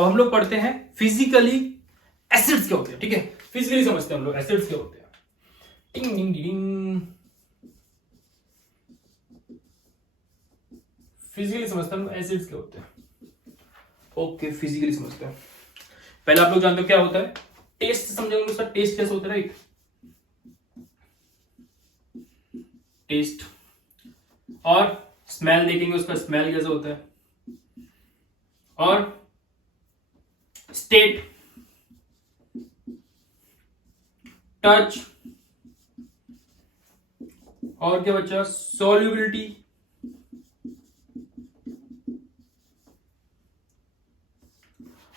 अब हम लोग पढ़ते हैं फिजिकली एसिड्स क्या होते हैं। ठीक है, फिजिकली समझते हैं हम लोग एसिड्स क्या होते हैं। टिंग टिंग टिंग, फिजिकली समझते हैं एसिड्स क्या होते हैं। ओके, फिजिकली समझते हैं। पहले आप लोग जानते हो क्या होता है, टेस्ट समझेंगे उसका, टेस्ट कैसे होता है, राइट। टेस्ट, और स्मेल देखेंगे उसका, स्मेल कैसे होता है, और स्टेट, टच, और क्या बचा, सॉल्युबिलिटी,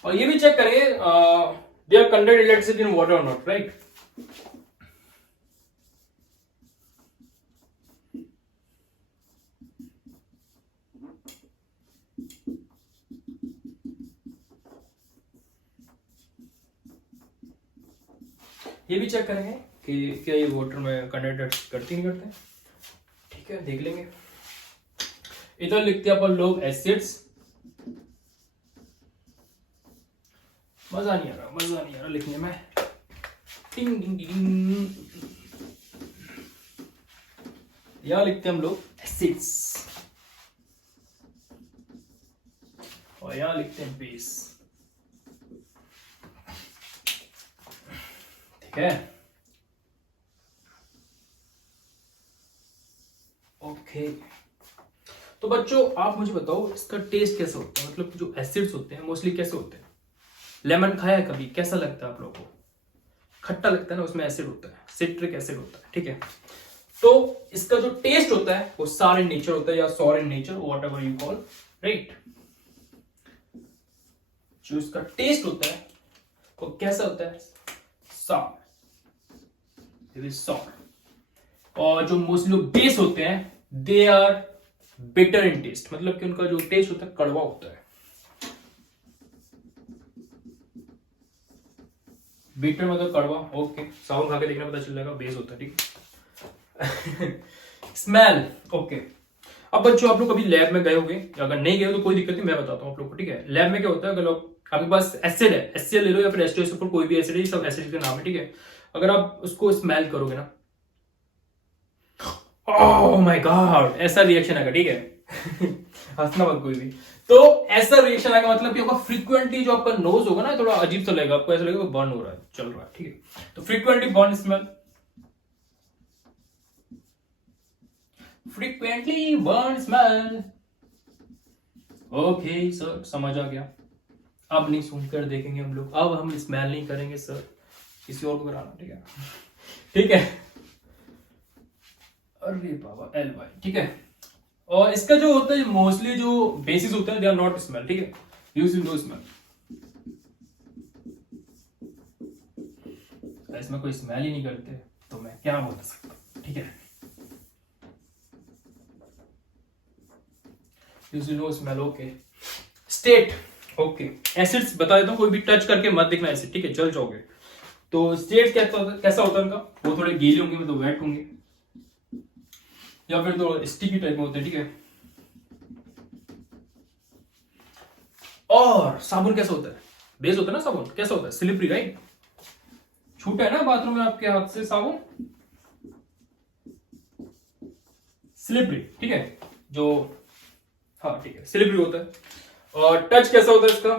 और ये भी चेक करेंगे they are conduct electricity in water और नॉट, राइट। ये भी चेक करेंगे कि क्या ये वाटर में कंडक्ट करती नहीं करते। ठीक है, देख लेंगे। इधर लिखते हैं अपन लोग एसिड्स। मजा नहीं आ रहा लिखने में। टिंग टिंग टिंग, यहां लिखते हैं हम लोग एसिड्स, और यहां लिखते हैं बेस। ठीक है, ओके। तो बच्चों आप मुझे बताओ इसका टेस्ट कैसा होता है, मतलब जो एसिड्स होते हैं मोस्टली कैसे होते हैं। लेमन खाया है कभी, कैसा लगता है आप लोगों को, खट्टा लगता है ना, उसमें एसिड होता है, सिट्रिक एसिड होता है। ठीक है, तो इसका जो टेस्ट होता है वो सार इन नेचर होता है, या sour in nature, whatever you call, right. जो इसका टेस्ट होता है वो कैसा होता है, सॉर, सॉर। और जो मोस्टली बेस होते हैं they are bitter in taste, मतलब कि उनका जो टेस्ट होता है कड़वा होता है। बीटर मतलब कड़वा, ओके। साउंड खा के देखना पता चल जाएगा, बेस होता है। ठीक है। Smell, okay. अब बच्चों आप लोग कभी लैब में गए होंगे, अगर नहीं गए हो तो कोई दिक्कत नहीं, मैं बताता हूँ आप लोग को। ठीक है, लैब में क्या होता है, अगर आपके पास एसिड है, एचसीएल ले लो या फिर H2SO4, कोई भी एसिड है, सब एसिड के नाम है। ठीक है, अगर आप उसको स्मेल करोगे ना, ओह माय गॉड, ऐसा रिएक्शन आएगा। ठीक है, हंसना मत कोई भी। तो ऐसा रिएक्शन आएगा, मतलब कि आपका फ्रीक्वेंटली जो आपका नोज होगा ना, थोड़ा अजीब सा लगेगा आपको, ऐसा लगेगा बर्न हो रहा है, चल रहा है। ठीक है, तो frequently burn smell, frequently burn smell. Okay sir, समझ आ गया। अब नहीं सुनकर देखेंगे हम लोग, अब हम स्मेल नहीं करेंगे सर, किसी और को कराना। ठीक है, ठीक है। अरे बाबा, LY। ठीक है, और इसका जो होता है मोस्टली जो बेसिस होता है दे आर नॉट स्मेल। ठीक है, यूज नो स्मेल, इसमें कोई स्मेल ही नहीं करते तो मैं क्या बोल सकता। ठीक है, use no smell, okay. State, okay. Acids बता देता हूँ, कोई भी टच करके मत देखना एसिड, ठीक है, जल जाओगे। तो स्टेट कैसा होता है उनका, वो थोड़े गीले होंगे, मतलब वेट होंगे, या फिर तो स्टिकी टाइप में होते हैं। ठीक है, और साबुन कैसा होता है, बेस होता है ना साबुन, कैसा होता है, स्लिपरी, राइट। छूटा है ना बाथरूम में आपके हाथ से साबुन, स्लिपरी। ठीक है, जो, हाँ ठीक है, स्लिपरी होता है। और टच कैसा होता है इसका,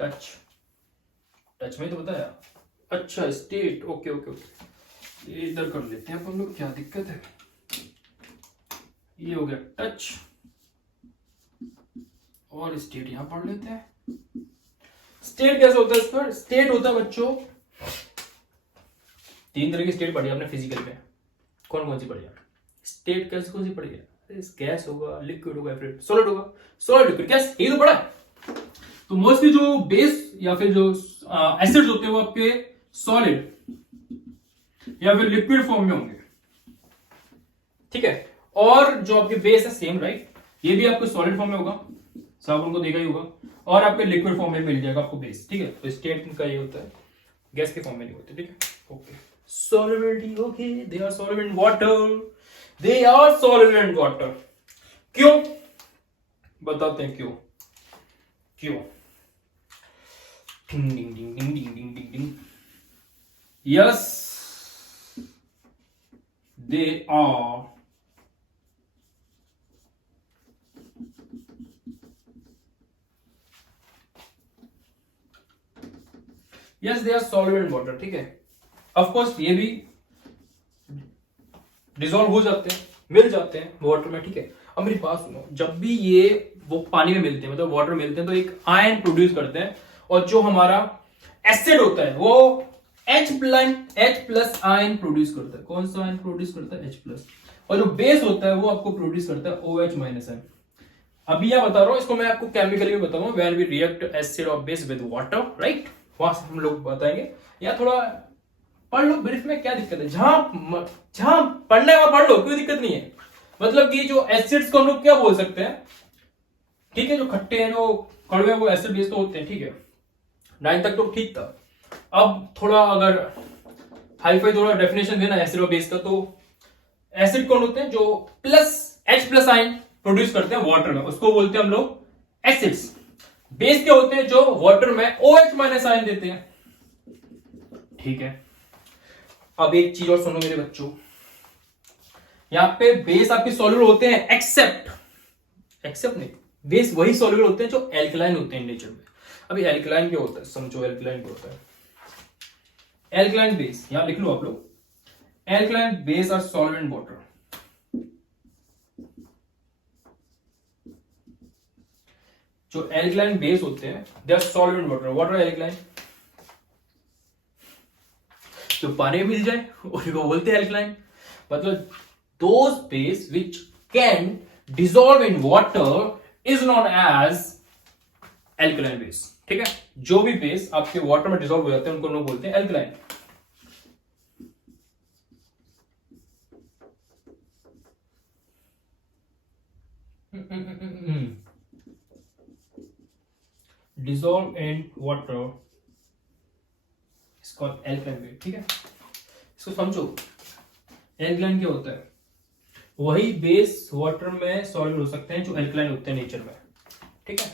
टच, टच में तो बताया। अच्छा, स्टेट, ओके ओके ओके, ये इधर कर लेते हैं अपन लोग, क्या दिक्कत है। ये हो गया टच, और स्टेट यहां पढ़ लेते हैं। स्टेट कैसा होता है इसका, स्टेट होता है बच्चों, 3 तरह की स्टेट पढ़ी आपने फिजिकल में, कौन कौन सी पढ़ी आपने, स्टेट कैसे कौन सी पढ़ी है, गैस होगा, लिक्विड होगा, फिर सॉलिड होगा, सॉलिड लिक्विड गैस, ये तो पढ़ा है। तो मोस्टली जो बेस या फिर जो एसिड्स होते हैं वो आपके सॉलिड या फिर लिक्विड फॉर्म में होंगे। ठीक है, और जो आपके बेस है सेम, राइट, ये भी आपको सॉलिड फॉर्म में होगा, साबुन को देखा ही होगा, और आपके लिक्विड फॉर्म में मिल जाएगा आपको बेस। ठीक है, तो स्टेट का ये होता है, गैस के फॉर्म में नहीं होते। ठीक है, okay. Solubility, okay, they are soluble in water, they are soluble in water. क्यों, बताते हैं क्यों, क्यों। डिंग डिंग डिंग डिंग डिंग डिंग डिंग डिंग। Yes they are solvent water. ठीक है, ऑफ कोर्स ये भी डिसॉल्व हो जाते हैं, मिल जाते हैं वाटर में। ठीक है, अब मेरी बात सुनो, जब भी ये वो पानी में मिलते हैं, मतलब वाटर मिलते हैं, तो एक आयन प्रोड्यूस करते हैं, और जो हमारा एसिड होता है वो H प्लस आयन प्रोड्यूस करता है। कौन सा आयन प्रोड्यूस करता है? H+। और जो बेस होता है वो आपको प्रोड्यूस करता है OH- आयन। अभी यह बता रहा हूं, इसको मैं आपको केमिकली बताऊंगा, व्हेन वी रिएक्ट एसिड और बेस विद वाटर, राइट, वहां से हम लोग बताएंगे। या थोड़ा पढ़ लो ब्रीफ में, क्या दिक्कत है? जहां पढ़ना है वहां पढ़ लो, कोई दिक्कत नहीं है। मतलब कि जो एसिड्स को हम लोग क्या बोल सकते हैं, ठीक है, जो खट्टे हैं, जो कड़वे हैं, वो एसिड बेस तो होते हैं। ठीक है, 9 तक तो ठीक था। अब थोड़ा अगर हाईफाई थोड़ा डेफिनेशन देना एसिड और बेस का, तो एसिड कौन होते हैं? जो H+ आयन प्रोड्यूस करते हैं वाटर में, उसको बोलते हैं हम लोग एसिड्स। बेस क्या होते हैं? जो वाटर में OH- आयन देते हैं। ठीक है, अब एक चीज और सुनो मेरे बच्चों, यहां पे बेस आपके सॉल्युबल होते हैं, एक्सेप्ट नहीं, बेस वही सॉल्युबल होते हैं जो एल्कलाइन होते हैं नेचर में। अभी एल्कलाइन क्या होता है समझो, एल्कलाइन क्या होता है? एल्कलाइन बेस यहां लिख लो आप लोग, alkaline base are solvent water. जो एल्कलाइन बेस होते हैं they are solvent water. What are alkaline? जो पानी में मिल जाए उसी को बोलते हैं एल्कलाइन। मतलब those base which can dissolve in water is known as alkaline base. ठीक है, जो भी बेस आपके वाटर में डिसॉल्व हो जाते हैं उनको लोग बोलते हैं alkaline. Dissolve in water is called alkaline base. ठीक है, इसको समझो, एल्कलाइन क्या होता है? वही बेस वाटर में सॉल्व हो सकते हैं जो एल्कलाइन होते हैं नेचर में। ठीक है,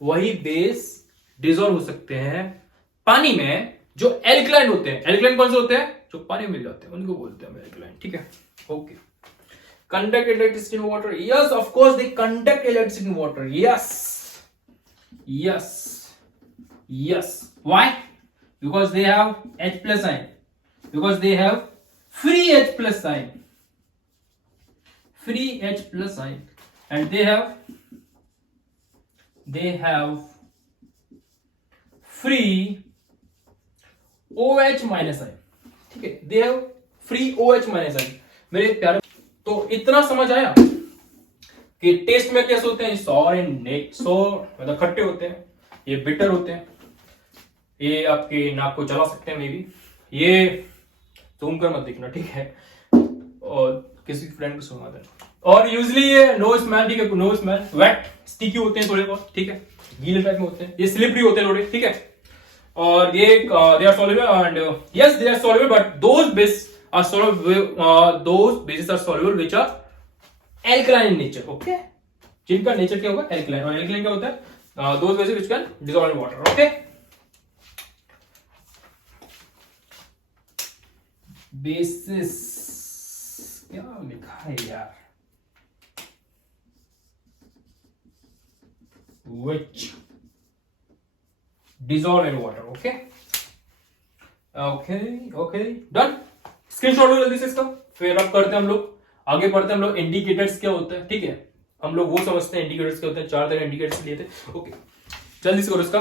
वही बेस डिसॉल्व हो सकते हैं पानी में जो एल्कलाइन होते हैं। एल्कलाइन कौन से होते हैं? जो पानी में मिल जाते हैं, उनको बोलते हैं एल्कलाइन। ठीक है, okay. Conduct electricity in water, yes of course they conduct electricity in water, yes yes yes. Why? Because they have H+ ion, because they have free H+ ion, and they have free OH- ion। ठीक है, they have free OH- ion। मेरे प्यारे, तो इतना समझ आया कि test में कैसे होते हैं? सॉर मतलब खट्टे होते हैं, ये बिटर होते हैं, ये आपके नाक को चला सकते हैं मे बी, ये तुम कर मत दिखना, ठीक है, और किसी फ्रेंड को सुना देना। और यूजली ये नो स्मेल, ठीक है, नो स्मेल, वेट स्टिकी होते हैं थोड़े बहुत, ठीक है, गीले टाइप में होते हैं, ये स्लिपरी होते हैं थोड़े, ठीक है, और ये they are soluble and yes they are soluble, but those base are soluble, those bases are soluble which are alkaline in nature. Okay, जिनका नेचर क्या होगा? एल्कलाइन। और एल्कलाइन क्या होता है? Those bases which can dissolve in water. Okay, bases क्या लिखा है यार? which dissolve in water। Okay okay okay, done. Screenshot लो जल्दी से इसका, फिर अब करते हैं हम लोग आगे बढ़ते हैं हम लोग इंडिकेटर्स क्या होता है। ठीक है, हम लोग वो समझते हैं इंडिकेटर्स क्या होते हैं, 4 तरह इंडिकेटर्स लिए थे। ओके, जल्दी से करो इसका।